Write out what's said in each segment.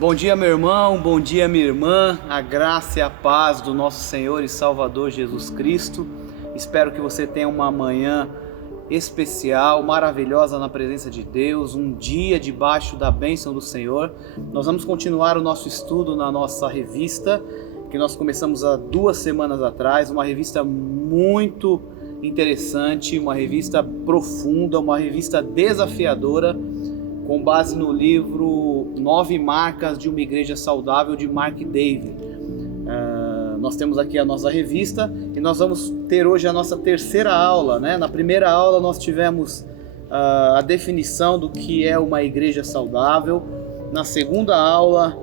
Bom dia, meu irmão, bom dia, minha irmã, a graça e a paz do nosso Senhor e Salvador Jesus Cristo. Espero que você tenha uma manhã especial, maravilhosa na presença de Deus, um dia debaixo da bênção do Senhor. Nós vamos continuar o nosso estudo na nossa revista, que nós começamos há 2 semanas atrás, uma revista muito interessante, uma revista profunda, uma revista desafiadora, com base no livro 9 Marcas de uma Igreja Saudável, de Mark Dever. Nós temos aqui a nossa revista e nós vamos ter hoje a nossa terceira aula, né? Na primeira aula nós tivemos a definição do que é uma igreja saudável. Na segunda aula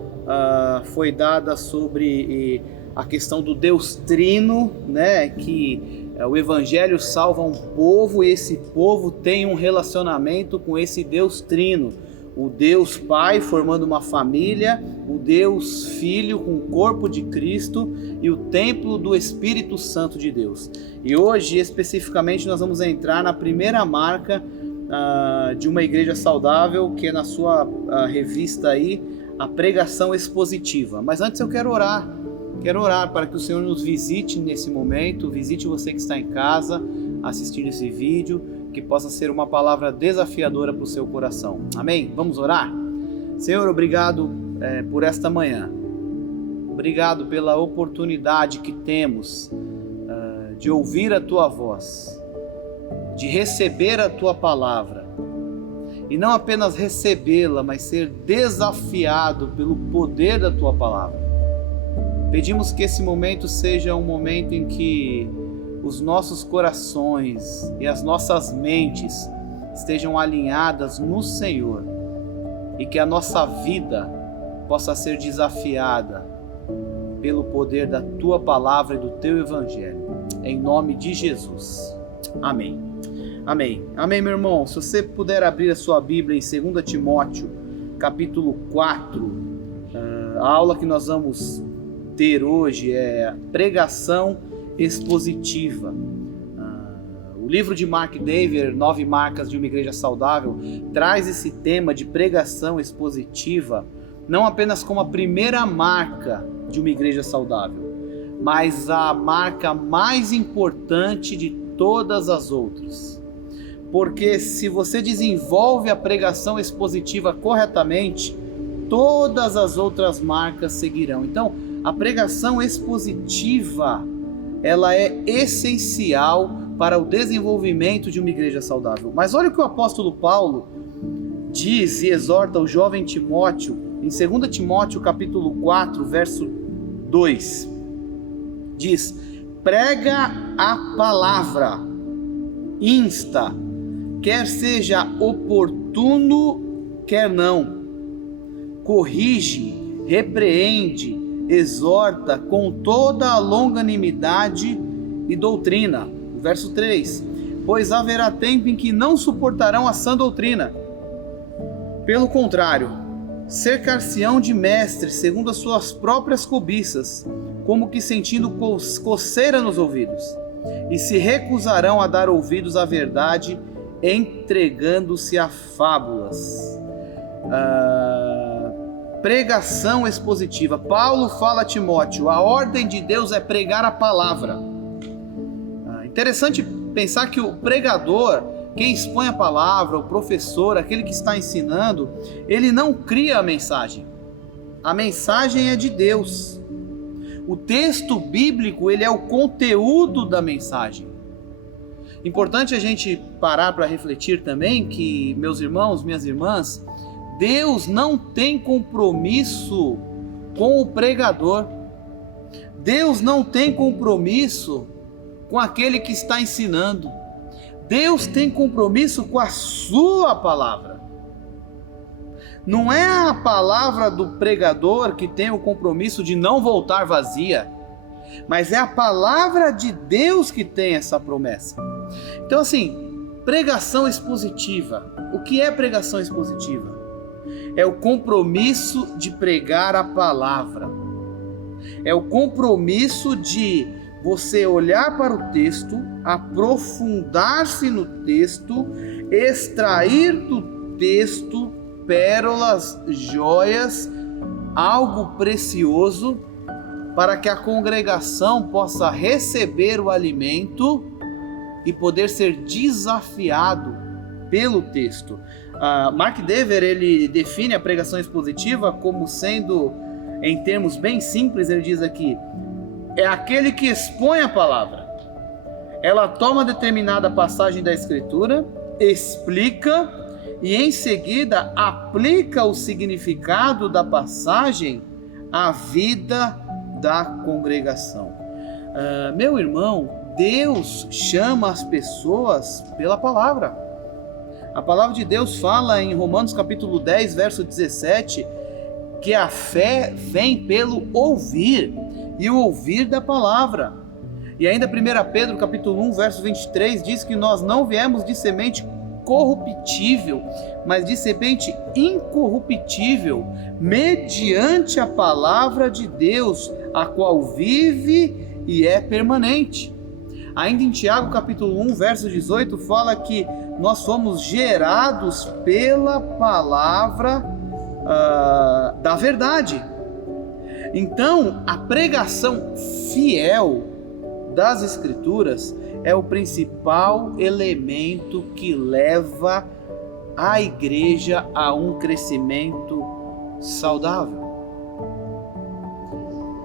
foi dada sobre a questão do Deus Trino, né? Que o Evangelho salva um povo e esse povo tem um relacionamento com esse Deus Trino. O Deus Pai formando uma família, o Deus Filho com o corpo de Cristo e o templo do Espírito Santo de Deus. E hoje, especificamente, nós vamos entrar na primeira marca de uma igreja saudável, que é na sua revista aí, a pregação expositiva. Mas antes eu quero orar. Quero orar para que o Senhor nos visite nesse momento, visite você que está em casa assistindo esse vídeo, que possa ser uma palavra desafiadora para o seu coração. Amém? Vamos orar? Senhor, obrigado por esta manhã. Obrigado pela oportunidade que temos de ouvir a Tua voz, de receber a Tua palavra. E não apenas recebê-la, mas ser desafiado pelo poder da Tua palavra. Pedimos que esse momento seja um momento em que os nossos corações e as nossas mentes estejam alinhadas no Senhor e que a nossa vida possa ser desafiada pelo poder da Tua palavra e do Teu Evangelho. Em nome de Jesus. Amém. Amém. Amém, meu irmão. Se você puder abrir a sua Bíblia em 2 Timóteo, capítulo 4, a aula que nós vamos ter hoje é a pregação expositiva. O livro de Mark Dever, 9 Marcas de uma Igreja Saudável, traz esse tema de pregação expositiva não apenas como a primeira marca de uma igreja saudável, mas a marca mais importante de todas as outras. Porque se você desenvolve a pregação expositiva corretamente, todas as outras marcas seguirão. Então, a pregação expositiva, ela é essencial para o desenvolvimento de uma igreja saudável. Mas olha o que o apóstolo Paulo diz e exorta o jovem Timóteo, em 2 Timóteo capítulo 4, verso 2. Diz: prega a palavra, insta, quer seja oportuno, quer não, corrige, repreende, exorta com toda a longanimidade e doutrina. Verso 3: pois haverá tempo em que não suportarão a sã doutrina. Pelo contrário, cercar-se-ão de mestres segundo as suas próprias cobiças, como que sentindo coceira nos ouvidos, e se recusarão a dar ouvidos à verdade, entregando-se a fábulas. Pregação expositiva. Paulo fala a Timóteo: a ordem de Deus é pregar a palavra. Interessante pensar que o pregador, quem expõe a palavra, o professor, aquele que está ensinando, ele não cria a mensagem. A mensagem é de Deus. O texto bíblico, ele é o conteúdo da mensagem. Importante a gente parar para refletir também que, meus irmãos, minhas irmãs, Deus não tem compromisso com o pregador. Deus não tem compromisso com aquele que está ensinando. Deus tem compromisso com a sua palavra. Não é a palavra do pregador que tem o compromisso de não voltar vazia, mas é a palavra de Deus que tem essa promessa. Então, assim, pregação expositiva. O que é pregação expositiva? É o compromisso de pregar a palavra. É o compromisso de você olhar para o texto, aprofundar-se no texto, extrair do texto pérolas, joias algo precioso para que a congregação possa receber o alimento e poder ser desafiado pelo texto. Mark Dever, ele define a pregação expositiva como sendo, em termos bem simples, ele diz aqui, é aquele que expõe a palavra. Ela toma determinada passagem da Escritura, explica e em seguida aplica o significado da passagem à vida da congregação. Meu irmão, Deus chama as pessoas pela palavra. A palavra de Deus fala em Romanos capítulo 10, verso 17, que a fé vem pelo ouvir, e o ouvir da palavra. E ainda 1 Pedro capítulo 1, verso 23, diz que nós não viemos de semente corruptível, mas de semente incorruptível, mediante a palavra de Deus, a qual vive e é permanente. Ainda em Tiago capítulo 1, verso 18, fala que nós somos gerados pela palavra da verdade. Então, a pregação fiel das Escrituras é o principal elemento que leva a igreja a um crescimento saudável.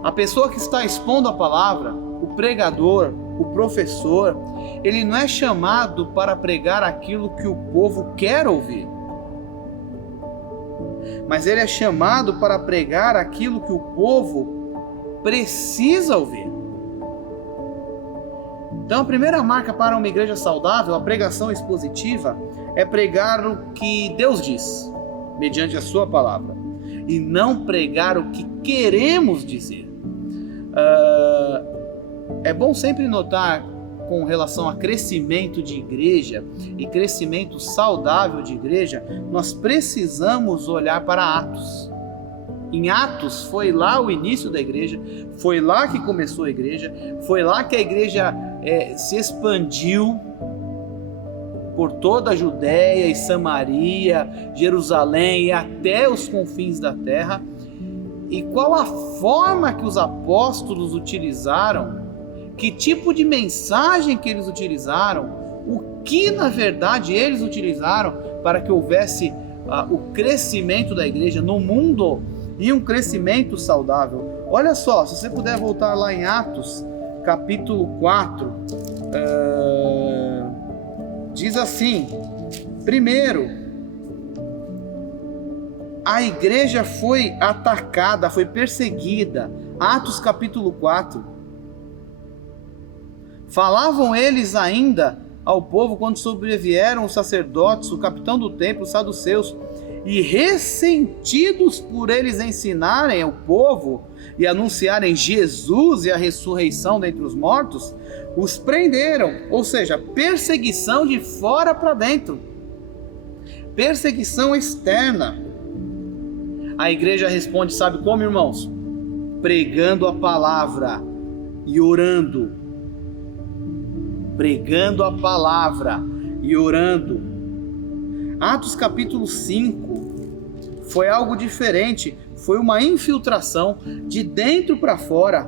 A pessoa que está expondo a palavra, o pregador, o professor, ele não é chamado para pregar aquilo que o povo quer ouvir, mas ele é chamado para pregar aquilo que o povo precisa ouvir. Então, a primeira marca para uma igreja saudável, a pregação expositiva, é pregar o que Deus diz, mediante a sua palavra, e não pregar o que queremos dizer. É bom sempre notar, com relação a crescimento de igreja e crescimento saudável de igreja, nós precisamos olhar para Atos. Em Atos foi lá o início da igreja, foi lá que começou a igreja, foi lá que a igreja se expandiu por toda a Judéia e Samaria, Jerusalém e até os confins da terra. E qual a forma que os apóstolos utilizaram? Que tipo de mensagem que eles utilizaram? O que na verdade eles utilizaram para que houvesse o crescimento da igreja no mundo e um crescimento saudável? Olha só, se você puder voltar lá em Atos, capítulo 4, diz assim: primeiro, a igreja foi atacada, foi perseguida. Atos capítulo 4. Falavam eles ainda ao povo quando sobrevieram os sacerdotes, o capitão do templo, os saduceus, e ressentidos por eles ensinarem ao povo e anunciarem Jesus e a ressurreição dentre os mortos, os prenderam. Ou seja, perseguição de fora para dentro, perseguição externa. A igreja responde, sabe como, irmãos? Pregando a palavra e orando. Pregando a palavra e orando. Atos capítulo 5 foi algo diferente, foi uma infiltração de dentro para fora.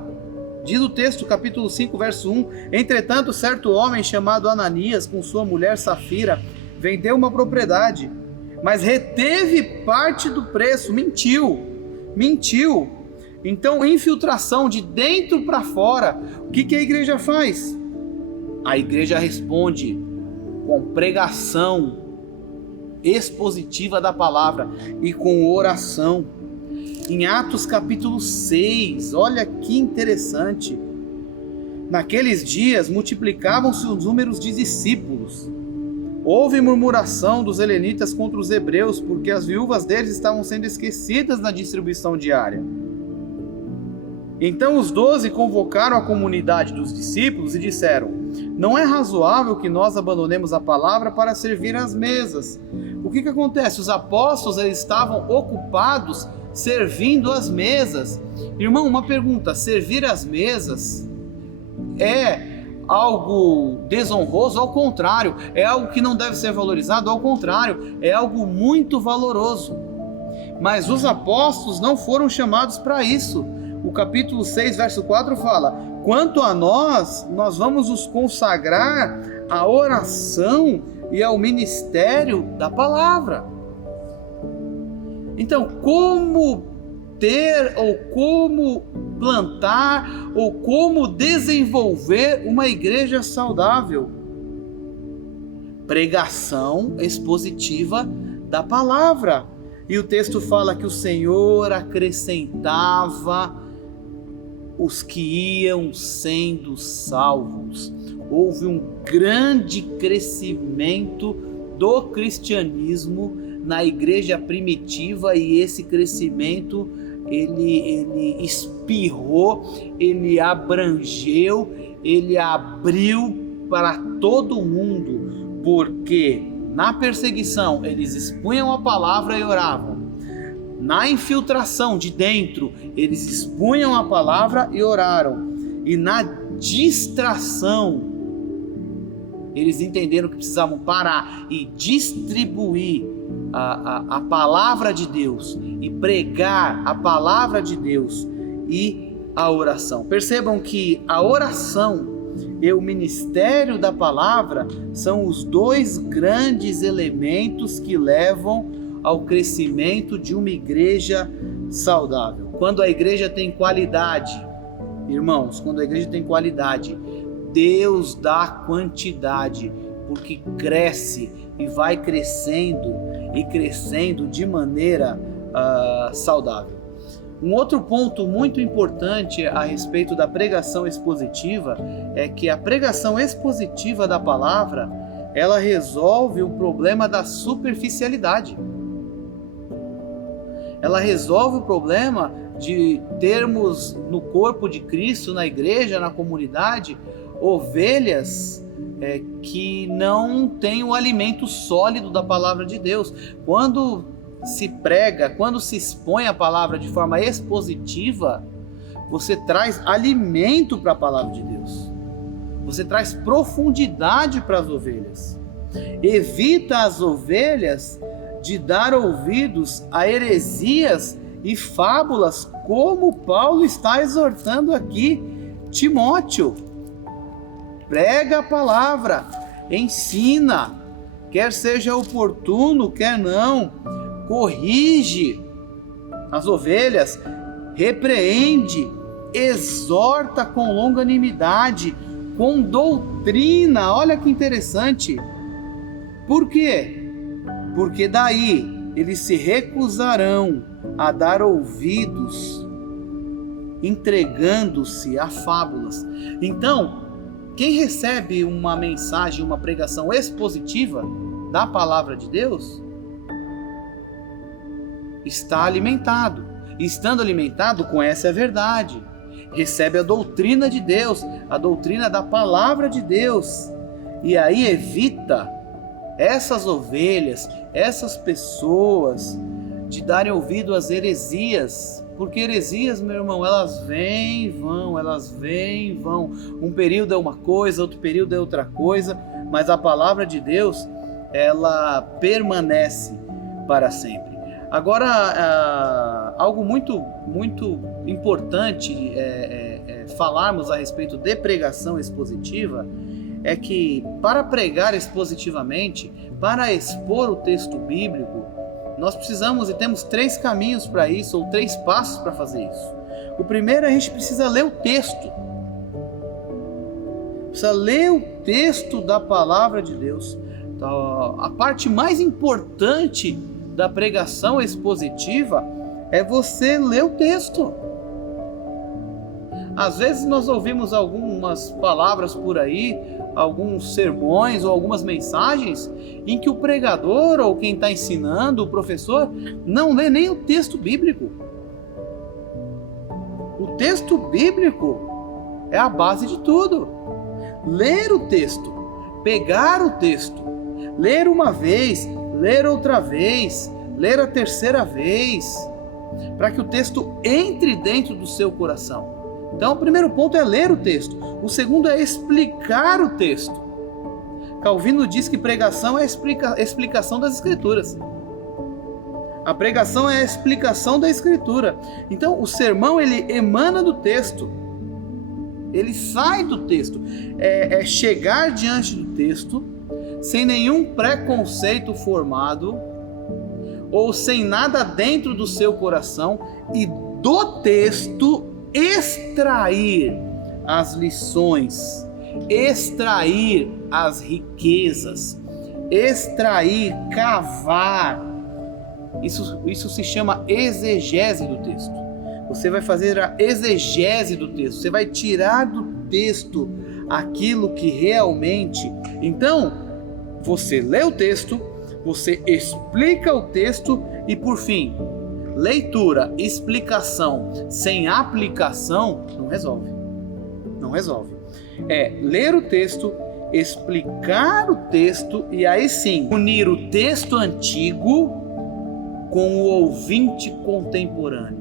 Diz o texto, capítulo 5, verso 1: entretanto, certo homem chamado Ananias, com sua mulher Safira, vendeu uma propriedade, mas reteve parte do preço, mentiu. Então, infiltração de dentro para fora. O que a igreja faz? A igreja responde com pregação expositiva da palavra e com oração. Em Atos capítulo 6, olha que interessante. Naqueles dias multiplicavam-se os números de discípulos. Houve murmuração dos helenitas contra os hebreus, porque as viúvas deles estavam sendo esquecidas na distribuição diária. Então os 12 convocaram a comunidade dos discípulos e disseram: não é razoável que nós abandonemos a palavra para servir às mesas. O que acontece? Os apóstolos eles estavam ocupados servindo às mesas. Irmão, uma pergunta: servir às mesas é algo desonroso? Ao contrário, é algo que não deve ser valorizado? Ao contrário, é algo muito valoroso. Mas os apóstolos não foram chamados para isso. O capítulo 6, verso 4 fala: quanto a nós vamos nos consagrar à oração e ao ministério da palavra. Então, como ter ou como plantar ou como desenvolver uma igreja saudável? Pregação expositiva da palavra. E o texto fala que o Senhor acrescentava os que iam sendo salvos. Houve um grande crescimento do cristianismo na igreja primitiva, e esse crescimento ele espirrou, ele abrangeu, ele abriu para todo mundo, porque na perseguição eles expunham a palavra e oravam. Na infiltração de dentro, eles expunham a palavra e oraram. E na distração, eles entenderam que precisavam parar e distribuir a palavra de Deus, e pregar a palavra de Deus e a oração. Percebam que a oração e o ministério da palavra são os dois grandes elementos que levam ao crescimento de uma igreja saudável. Quando a igreja tem qualidade, irmãos, quando a igreja tem qualidade, Deus dá quantidade, porque cresce e vai crescendo e crescendo de maneira saudável. Um outro ponto muito importante a respeito da pregação expositiva é que a pregação expositiva da palavra, ela resolve o problema da superficialidade. Ela resolve o problema de termos no corpo de Cristo, na igreja, na comunidade, ovelhas que não têm o alimento sólido da palavra de Deus. Quando se prega, quando se expõe a palavra de forma expositiva, você traz alimento para a palavra de Deus. Você traz profundidade para as ovelhas. Evita as ovelhas de dar ouvidos a heresias e fábulas, como Paulo está exortando aqui Timóteo. Prega a palavra, ensina, quer seja oportuno, quer não, corrige as ovelhas, repreende, exorta com longanimidade, com doutrina. Olha que interessante. Por quê? Porque daí eles se recusarão a dar ouvidos, entregando-se a fábulas. Então, quem recebe uma mensagem, uma pregação expositiva da palavra de Deus, está alimentado. E estando alimentado, conhece a verdade. Recebe a doutrina de Deus, a doutrina da palavra de Deus. E aí evita essas ovelhas, essas pessoas, de darem ouvido às heresias. Porque heresias, meu irmão, elas vêm e vão, elas vêm e vão. Um período é uma coisa, outro período é outra coisa, mas a palavra de Deus, ela permanece para sempre. Agora, algo muito importante falarmos a respeito de pregação expositiva é que, para pregar expositivamente, para expor o texto bíblico, nós precisamos e temos 3 caminhos para isso, ou 3 passos para fazer isso. O primeiro, a gente precisa ler o texto. Precisa ler o texto da palavra de Deus. Então, a parte mais importante da pregação expositiva é você ler o texto. Às vezes nós ouvimos algumas palavras por aí, alguns sermões ou algumas mensagens em que o pregador ou quem está ensinando, o professor, não lê nem o texto bíblico. O texto bíblico é a base de tudo. Ler o texto, pegar o texto, ler uma vez, ler outra vez, ler a terceira vez, para que o texto entre dentro do seu coração. Então, o primeiro ponto é ler o texto. O segundo é explicar o texto. Calvino diz que pregação é a explicação das Escrituras. A pregação é a explicação da Escritura. Então, o sermão, ele emana do texto. Ele sai do texto. É chegar diante do texto, sem nenhum preconceito formado, ou sem nada dentro do seu coração, e do texto extrair as lições, extrair as riquezas, extrair, cavar. Isso se chama exegese do texto. Você vai fazer a exegese do texto. Você vai tirar do texto aquilo que realmente... Então, você lê o texto, você explica o texto e, por fim, leitura, explicação sem aplicação não resolve. Não resolve. É ler o texto, explicar o texto e aí sim unir o texto antigo com o ouvinte contemporâneo.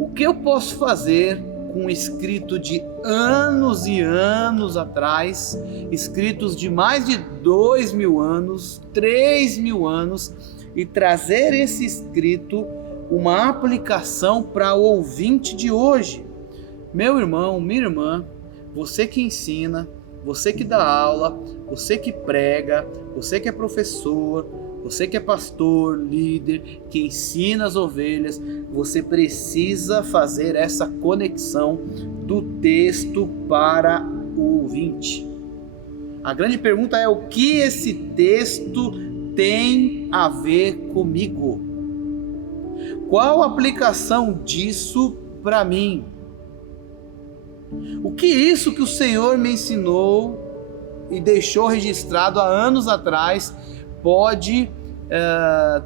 O que eu posso fazer com um escrito de anos e anos atrás, escritos de mais de 2.000 anos, 3.000 anos, e trazer esse escrito, uma aplicação para o ouvinte de hoje? Meu irmão, minha irmã, você que ensina, você que dá aula, você que prega, você que é professor, você que é pastor, líder, que ensina as ovelhas, você precisa fazer essa conexão do texto para o ouvinte. A grande pergunta é: o que esse texto tem a ver comigo? Qual a aplicação disso para mim? O que isso que o Senhor me ensinou e deixou registrado há anos atrás pode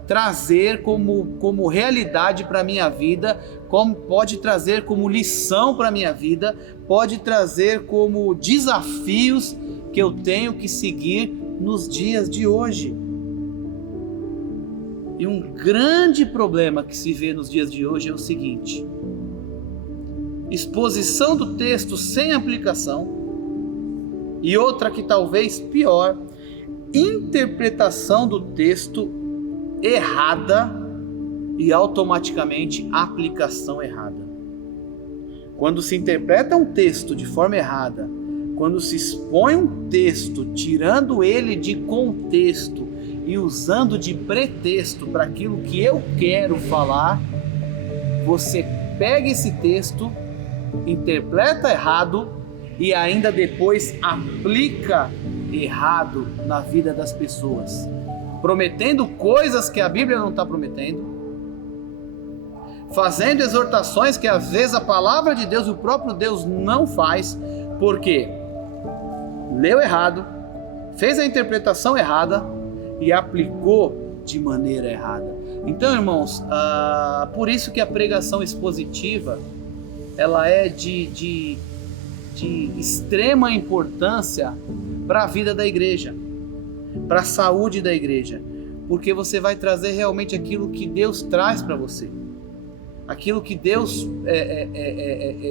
trazer como realidade para a minha vida, como pode trazer como lição para a minha vida, pode trazer como desafios que eu tenho que seguir nos dias de hoje. E um grande problema que se vê nos dias de hoje é o seguinte: exposição do texto sem aplicação, e outra que talvez pior, interpretação do texto errada e automaticamente aplicação errada. Quando se interpreta um texto de forma errada, quando se expõe um texto tirando ele de contexto e usando de pretexto para aquilo que eu quero falar, você pega esse texto, interpreta errado e ainda depois aplica errado na vida das pessoas, prometendo coisas que a Bíblia não está prometendo, fazendo exortações que às vezes a palavra de Deus, o próprio Deus não faz, porque leu errado, fez a interpretação errada e aplicou de maneira errada. Então, irmãos, por isso que a pregação expositiva ela é de extrema importância para a vida da igreja, para a saúde da igreja, porque você vai trazer realmente aquilo que Deus traz para você, aquilo que Deus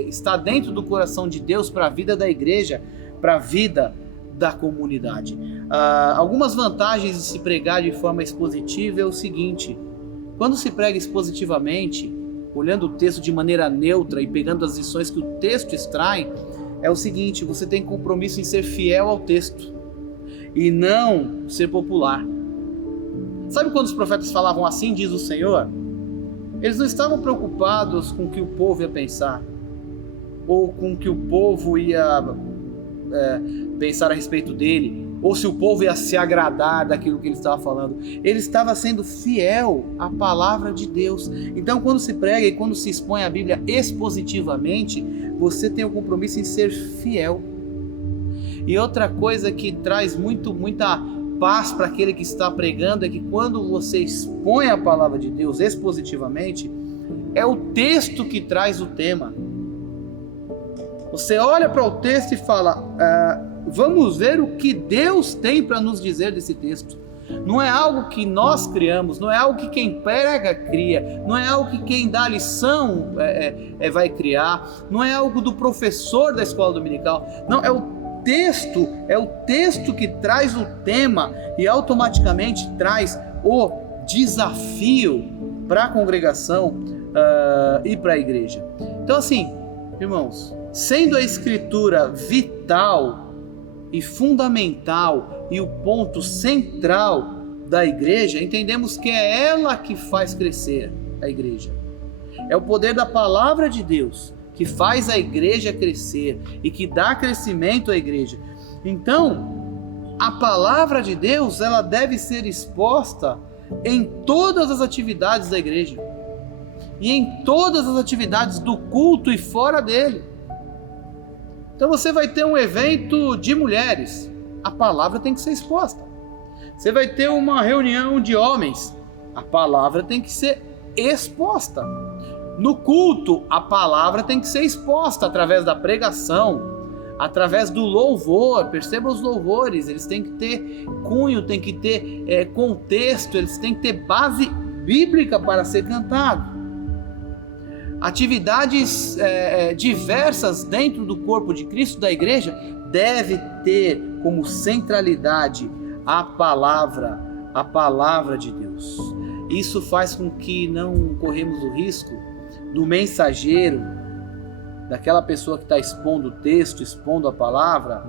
está dentro do coração de Deus para a vida da igreja, para a vida da comunidade. Algumas vantagens de se pregar de forma expositiva é o seguinte: quando se prega expositivamente, olhando o texto de maneira neutra e pegando as lições que o texto extrai, é o seguinte: você tem compromisso em ser fiel ao texto e não ser popular. Sabe quando os profetas falavam assim, diz o Senhor? Eles não estavam preocupados com o que o povo ia pensar, ou com o que o povo ia pensar a respeito dele, ou se o povo ia se agradar daquilo que ele estava falando. Ele estava sendo fiel à palavra de Deus. Então, quando se prega e quando se expõe a Bíblia expositivamente, você tem o compromisso em ser fiel. E outra coisa que traz muita paz para aquele que está pregando é que quando você expõe a palavra de Deus expositivamente, é o texto que traz o tema. Você olha para o texto e fala: vamos ver o que Deus tem para nos dizer desse texto. Não é algo que nós criamos, não é algo que quem prega cria, não é algo que quem dá lição vai criar, não é algo do professor da escola dominical, não, é o texto que traz o tema e automaticamente traz o desafio para a congregação e para a igreja. Então assim, irmãos, sendo a Escritura vital e fundamental e o ponto central da igreja, entendemos que é ela que faz crescer a igreja. É o poder da palavra de Deus que faz a igreja crescer e que dá crescimento à igreja. Então, a palavra de Deus, ela deve ser exposta em todas as atividades da igreja e em todas as atividades do culto e fora dele. Então você vai ter um evento de mulheres, a palavra tem que ser exposta. Você vai ter uma reunião de homens, a palavra tem que ser exposta. No culto, a palavra tem que ser exposta através da pregação, através do louvor. Perceba os louvores, eles têm que ter cunho, têm que ter contexto, eles têm que ter base bíblica para ser cantado. Atividades diversas dentro do corpo de Cristo, da igreja, deve ter como centralidade a palavra de Deus. Isso faz com que não corremos o risco do mensageiro, daquela pessoa que está expondo o texto, expondo a palavra,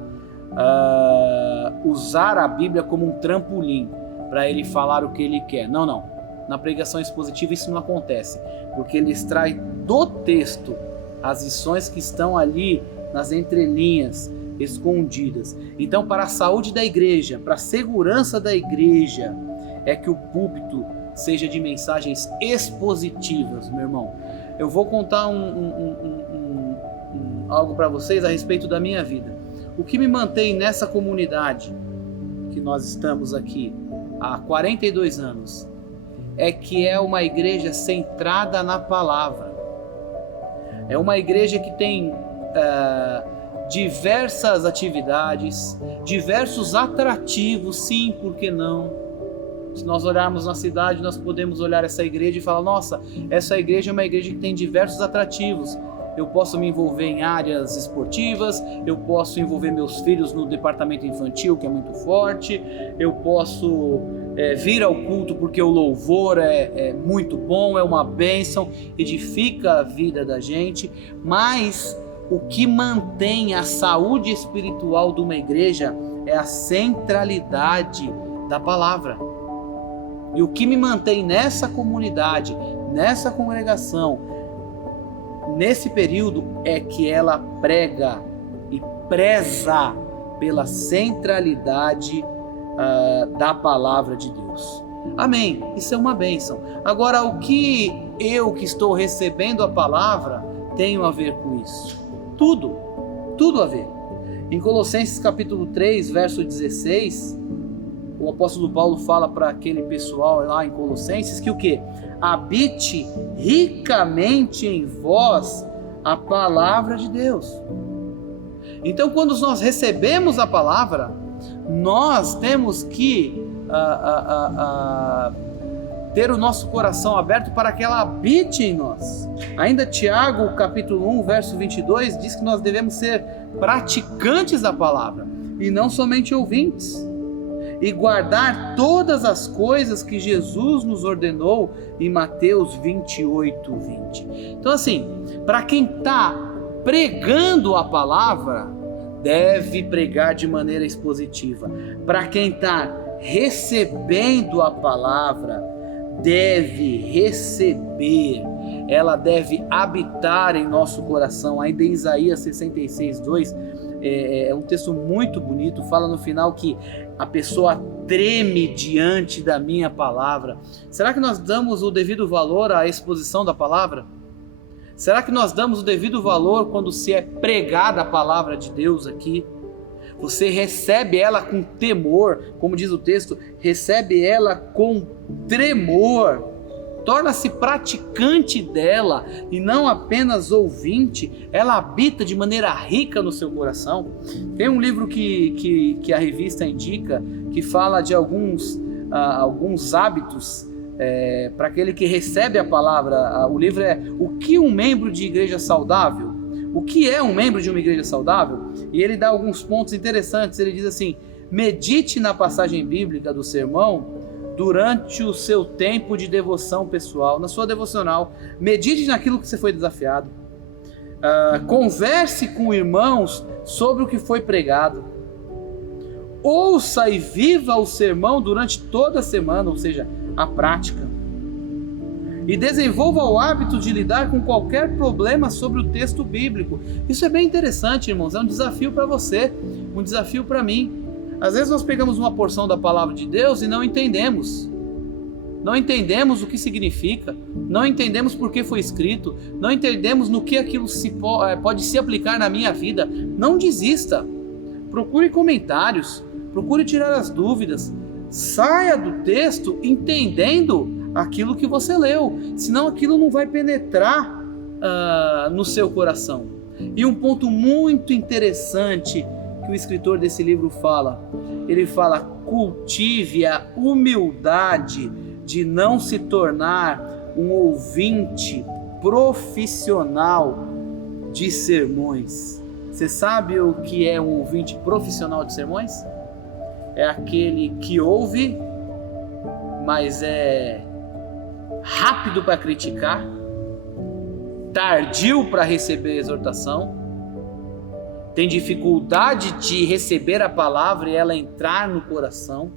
usar a Bíblia como um trampolim para ele falar o que ele quer. Não. Na pregação expositiva isso não acontece, porque ele extrai do texto as lições que estão ali nas entrelinhas, escondidas. Então, para a saúde da igreja, para a segurança da igreja, é que o púlpito seja de mensagens expositivas, meu irmão. Eu vou contar algo para vocês a respeito da minha vida. O que me mantém nessa comunidade que nós estamos aqui há 42 anos é que é uma igreja centrada na palavra. É uma igreja que tem diversas atividades, diversos atrativos, sim, por que não? Se nós olharmos na cidade, nós podemos olhar essa igreja e falar, nossa, essa igreja é uma igreja que tem diversos atrativos. Eu posso me envolver em áreas esportivas, eu posso envolver meus filhos no departamento infantil, que é muito forte, eu posso vir ao culto porque o louvor é muito bom, é uma bênção, edifica a vida da gente, mas o que mantém a saúde espiritual de uma igreja é a centralidade da palavra. E o que me mantém nessa comunidade, nessa congregação, nesse período, é que ela prega e preza pela centralidade da palavra de Deus. Amém. Isso é uma bênção. Agora, o que eu que estou recebendo a palavra tenho a ver com isso? Tudo a ver. Em Colossenses capítulo 3, verso 16, o apóstolo Paulo fala para aquele pessoal lá em Colossenses que o quê? Habite ricamente em vós a palavra de Deus. Então, quando nós recebemos a palavra, nós temos que ter o nosso coração aberto para que ela habite em nós. Ainda Tiago, capítulo 1, verso 22, diz que nós devemos ser praticantes da palavra e não somente ouvintes, e guardar todas as coisas que Jesus nos ordenou em Mateus 28, 20. Então assim, para quem está pregando a palavra, deve pregar de maneira expositiva. Para quem está recebendo a palavra, deve receber, ela deve habitar em nosso coração. Ainda em Isaías 66, 2, é um texto muito bonito, fala no final que a pessoa treme diante da minha palavra. Será que nós damos o devido valor à exposição da palavra? Será que nós damos o devido valor quando se é pregada a palavra de Deus aqui? Você recebe ela com temor, como diz o texto, recebe ela com tremor, torna-se praticante dela e não apenas ouvinte. Ela habita de maneira rica no seu coração. Tem um livro que a revista indica, que fala de alguns hábitos para aquele que recebe a palavra. O livro é O que um membro de igreja saudável? O que é um membro de uma igreja saudável? E ele dá alguns pontos interessantes. Ele diz assim: medite na passagem bíblica do sermão durante o seu tempo de devoção pessoal, na sua devocional. Medite naquilo que você foi desafiado. Converse com irmãos sobre o que foi pregado. Ouça e viva o sermão durante toda a semana, ou seja, a prática. E desenvolva o hábito de lidar com qualquer problema sobre o texto bíblico. Isso é bem interessante, irmãos, é um desafio para você, um desafio para mim. Às vezes nós pegamos uma porção da palavra de Deus e não entendemos. Não entendemos o que significa, não entendemos por que foi escrito, não entendemos no que aquilo pode se aplicar na minha vida. Não desista. Procure comentários, procure tirar as dúvidas. Saia do texto entendendo aquilo que você leu, senão aquilo não vai penetrar no seu coração. E um ponto muito interessante que o escritor desse livro fala, ele fala: cultive a humildade de não se tornar um ouvinte profissional de sermões. Você sabe o que é um ouvinte profissional de sermões? É aquele que ouve, mas é rápido para criticar, tardio para receber a exortação, tem dificuldade de receber a palavra e ela entrar no coração,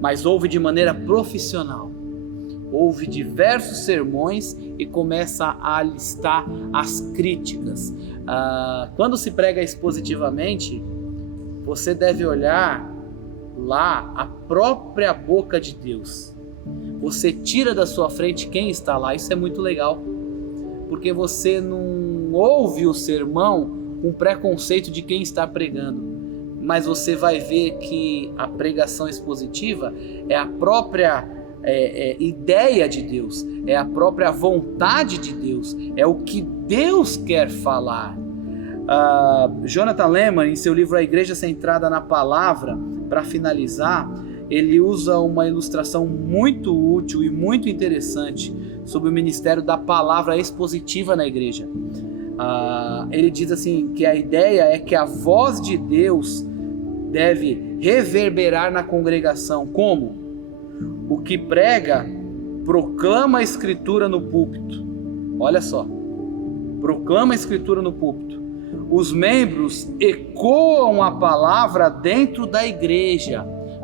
mas ouve de maneira profissional, ouve diversos sermões e começa a listar as críticas. Quando se prega expositivamente, você deve olhar lá a própria boca de Deus. Você tira da sua frente quem está lá. Isso é muito legal, porque você não ouve o sermão com preconceito de quem está pregando, mas você vai ver que a pregação expositiva é a própria ideia de Deus, é a própria vontade de Deus, é o que Deus quer falar. Jonathan Leeman, em seu livro A Igreja Centrada na Palavra, para finalizar, ele usa uma ilustração muito útil e muito interessante sobre o ministério da palavra expositiva na igreja. Ele diz assim, que a ideia é que a voz de Deus deve reverberar na congregação. Como? O que prega proclama a escritura no púlpito. Olha só, proclama a escritura no púlpito. Os membros ecoam a palavra dentro da igreja.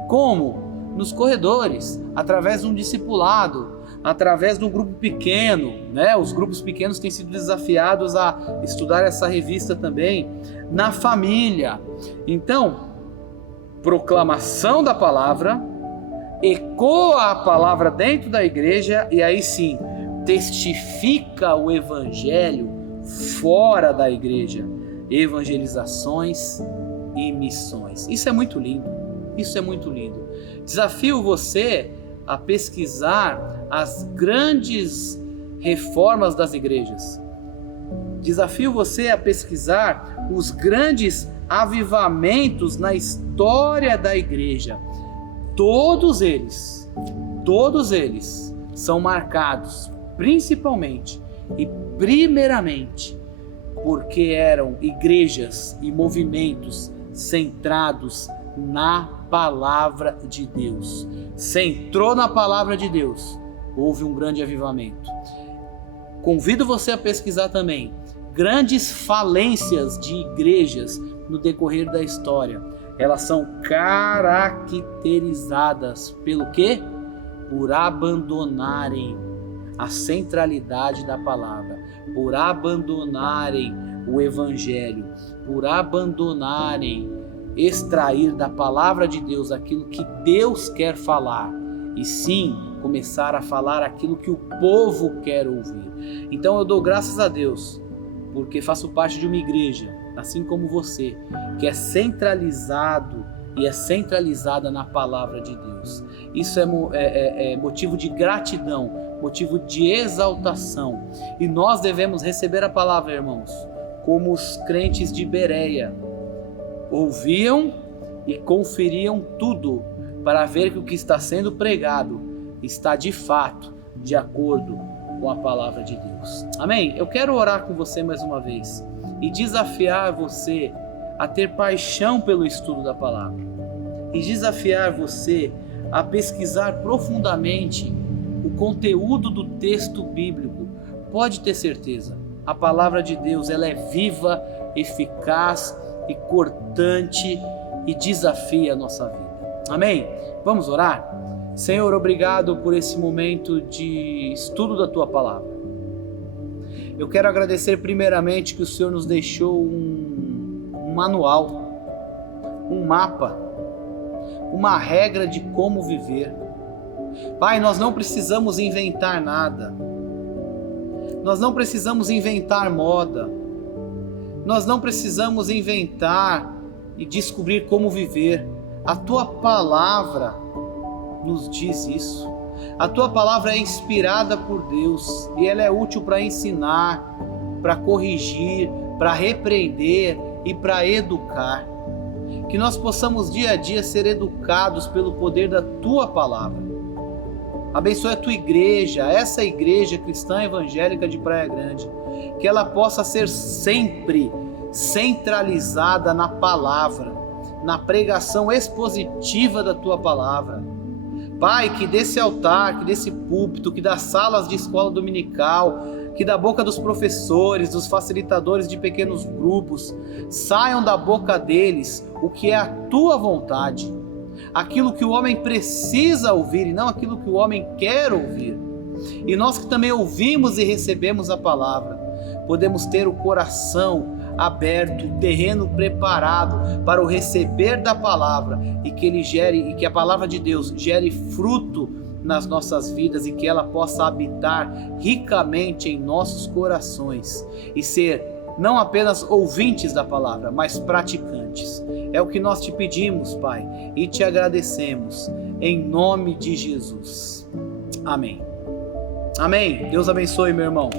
Como? Nos corredores, através de um discipulado, através de um grupo pequeno, né? Os grupos pequenos têm sido desafiados a estudar essa revista também, na família. Então, proclamação da palavra, ecoa a palavra dentro da igreja e aí sim, testifica o evangelho fora da igreja. Evangelizações e missões. Isso é muito lindo. Isso é muito lindo. Desafio você a pesquisar as grandes reformas das igrejas. Desafio você a pesquisar os grandes avivamentos na história da igreja. Todos eles são marcados principalmente e primeiramente porque eram igrejas e movimentos centrados na palavra de Deus. Centrou na palavra de Deus, houve um grande avivamento. Convido você a pesquisar também grandes falências de igrejas no decorrer da história. Elas são caracterizadas pelo quê? Por abandonarem a centralidade da palavra, por abandonarem o evangelho, por abandonarem extrair da palavra de Deus aquilo que Deus quer falar e sim começar a falar aquilo que o povo quer ouvir. Então eu dou graças a Deus porque faço parte de uma igreja, assim como você, que é centralizado e é centralizada na palavra de Deus. Isso é motivo de gratidão, motivo de exaltação. E nós devemos receber a palavra, irmãos, como os crentes de Bereia. Ouviam e conferiam tudo para ver que o que está sendo pregado está de fato de acordo com a palavra de Deus. Amém? Eu quero orar com você mais uma vez e desafiar você a ter paixão pelo estudo da palavra e desafiar você a pesquisar profundamente o conteúdo do texto bíblico, pode ter certeza, a palavra de Deus ela é viva, eficaz e cortante e desafia a nossa vida. Amém? Vamos orar? Senhor, obrigado por esse momento de estudo da Tua Palavra. Eu quero agradecer primeiramente que o Senhor nos deixou um manual, um mapa, uma regra de como viver. Pai, nós não precisamos inventar nada. Nós não precisamos inventar moda. Nós não precisamos inventar e descobrir como viver. A Tua Palavra nos diz isso. A Tua Palavra é inspirada por Deus e ela é útil para ensinar, para corrigir, para repreender e para educar. Que nós possamos dia a dia ser educados pelo poder da Tua Palavra. Abençoe a Tua igreja, essa igreja cristã evangélica de Praia Grande, que ela possa ser sempre centralizada na palavra, na pregação expositiva da Tua Palavra. Pai, que desse altar, que desse púlpito, que das salas de escola dominical, que da boca dos professores, dos facilitadores de pequenos grupos, saiam da boca deles o que é a Tua vontade, aquilo que o homem precisa ouvir e não aquilo que o homem quer ouvir. E nós que também ouvimos e recebemos a palavra, podemos ter o coração aberto, o terreno preparado para o receber da palavra e que ele gere, e que a palavra de Deus gere fruto nas nossas vidas e que ela possa habitar ricamente em nossos corações e ser não apenas ouvintes da palavra, mas praticantes. É o que nós te pedimos, Pai, e te agradecemos em nome de Jesus. Amém. Amém. Deus abençoe, meu irmão.